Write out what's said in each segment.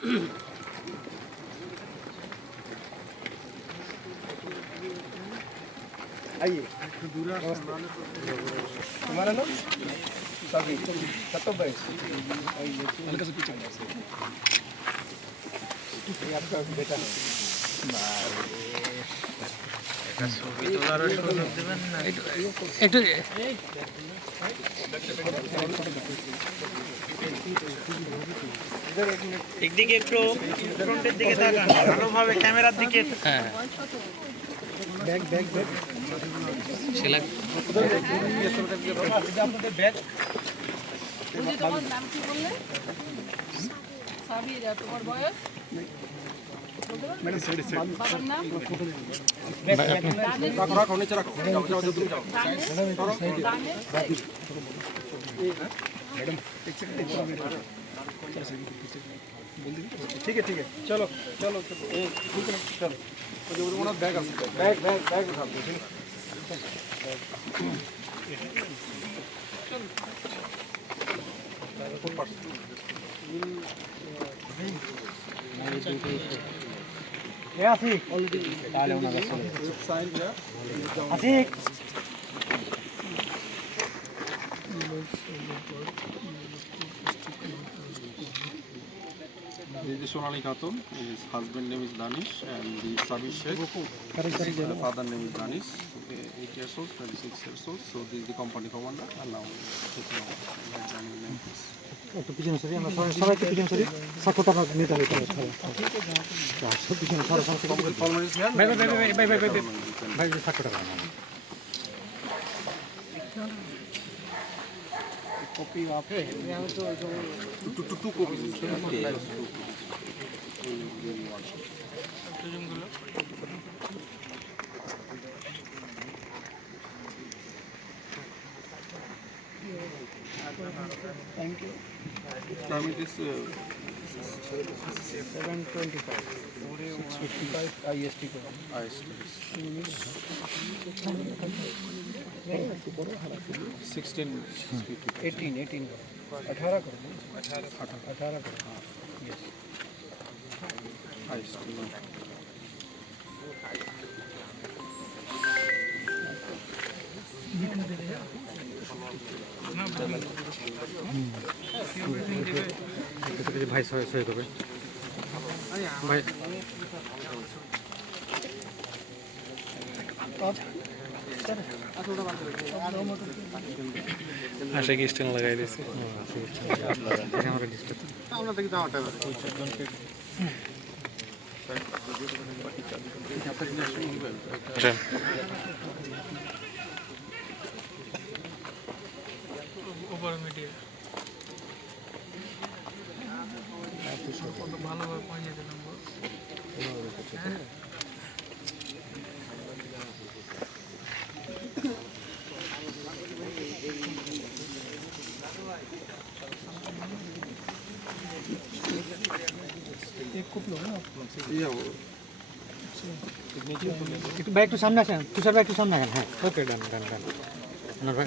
आइए तुम्हारा नाम सभी सत्तो भाई हल्का सा पीछे ये आपका बेटा है একদিকে একটু ফ্রন্টের দিকে তাকান ভালোভাবে ক্যামেরার দিকে। হ্যাঁ बैग बैग बैग সেলা আপনাদের ব্যাগ তোমার নাম কি বললে? সাবিরা। তোমার বয়স? मैडम साइड বাবার नाम? राखो राखो नीचे रखो जाओ जाओ तुम जाओ मैडम एक सेकंड ठीक है चलो चलो ठीक है चलो जो उन्होंने बैग बैग बैग बैग उठा दो आसिक आसिक This is Sonali Khatun. His husband name is Danish and the Sabir Sheikh. The father name is Danish. 8 years old, 26 years old. So this is the company commander and now taking over. Let Daniel name this. একটু পিছনে sorry আমরা সবাইকে পিছনে sorry সাক্ষাৎকার নিতে হবে সব পিছনে সরো সরো Complete formalities here. ভাই সাক্ষাৎকার कॉपी वहाँ पे यहाँ तो Two copies. Thank you Time it is 725 655 IST को IST. 16. 18 18 करो 18 करो यस IST. भाई सही करबे भाई আশা কি স্ট্যান্ড লাগাই দিয়েছে। ক্যামেরা ডিসপ্লে আমরা দেখি দাও টাকা আচ্ছা ওভার মিডিয়া ভালোভাবে পৌঁছে দিলাম বস। একটু ভাই একটু সামনে আসেন তুষার ভাই একটু সামনে আসেন হ্যাঁ ওকে ডান ডান ডান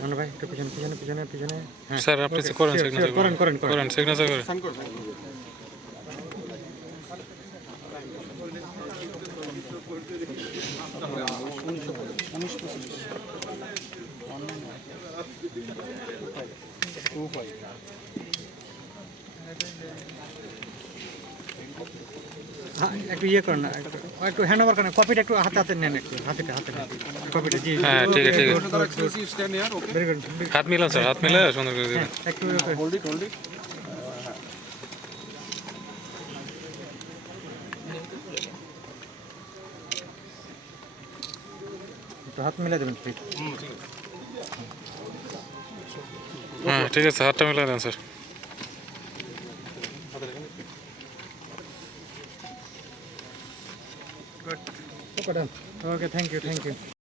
অনর ভাই একটু পিছনে পিছনে পিছনে পিছনে হ্যাঁ স্যার আপনি করেন সিগনেচার করেন করেন করেন সিগনেচার করেন। সাইন করো একটু ইয়ে করেন না একটু হ্যান্ড ওভার করেন কপিটা একটু হাতে হাতে নেন একটু হাতে হাতে নেন কপিটা জি হ্যাঁ ঠিক আছে stand here okay very good হাত মিলান স্যার হাত মিলে সুন্দর করে দিবেন। একটু হোল্ড ইট হাত মিলাই দেবেন প্লিজ হ্যাঁ ঠিক আছে হাতটা মিলে দেন স্যার। Okay thank you